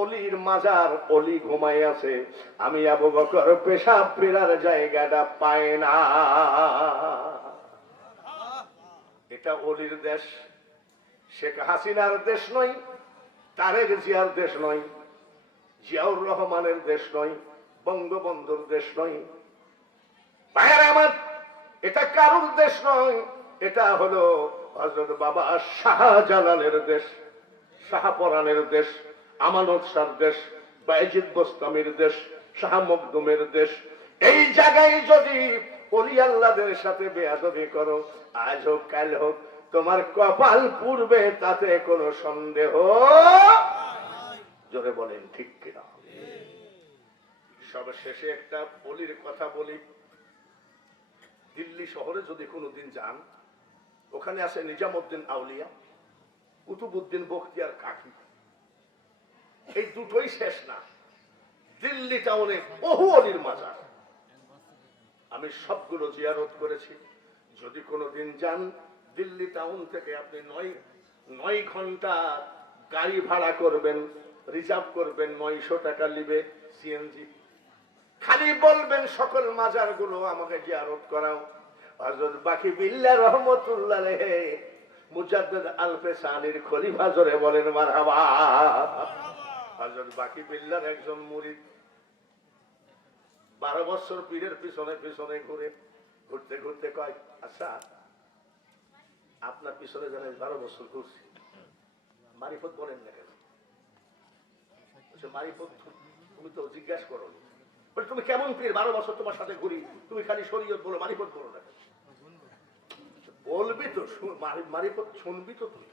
অলির মাজার অলি ঘুমাই আছে। আমি আবু বকর পেশাব ফেরার জায়গাটা পাই না। এটা অলির দেশ। শেখ হাসিনার দেশ নয়, তারেক জিয়ার দেশ নয়, জিয়াউর রহমানের দেশ নয়, বঙ্গবন্ধুর দেশ নয়। ভাইয়ার আমার, এটা কারুর দেশ নয়? এটা হলো হজরত বাবা শাহজালালের দেশ, শাহপরানের দেশ। আমানত সার দেশ বাইজিদ বোস্তামির দেশ, শাহ মকদুমের দেশ। এই জায়গায় যদি অলি আল্লাদের সাথে বেয়াদবি করো, আজ হোক, কাল হোক, তোমার কপাল পূর্বে তাতে কোনো সন্দেহ জোরে বলেন, ঠিক কিনা? সবশেষে একটা বলির কথা বলি। দিল্লি শহরে যদি কোনোদিন যান, ওখানে আছে নিজামুদ্দিন আউলিয়া, কুতুবুদ্দিন বখতিয়ার কাকি। এই দুটোই শেষ না। দিল্লি টাউনে বহু অলির মাজার। আমি সবগুলো জিয়ারত করেছি। যদি কোনোদিন যান, দিল্লি টাউন থেকে আপনি নয় নয় ঘণ্টা গাড়ি ভাড়া করবেন, রিজার্ভ করবেন নয়শো টাকা নিবে সিএনজি খালি বলবেন, সকল মাজারগুলো আমাকে জিয়ারত করাও। হজরত বাকি বিল্লা রহমতুল্লাহ রে মুজাদ্দেদ আলফে সানির খলিফা জোরে বলেন, মারহাবা। হজরত বাকি বিল্লার একজন মুরিদ। বারো বছর পীরের পিছনে পিছনে ঘুরে, ঘুরতে ঘুরতে কয় আচ্ছা আপনার পিছনে জানেন বারো বছর ঘুরছি। মারিফত বলেন না কেন? মারিফত, তুমি তো জিজ্ঞাসা করো তুমি কেমন পীর? বারো বছর তোমার সাথে ঘুরি। তুমি খালি শরীয়ত বলো, মারিফত বলো না বলবি তো মারি- মারিফত শুনবি তো তুই।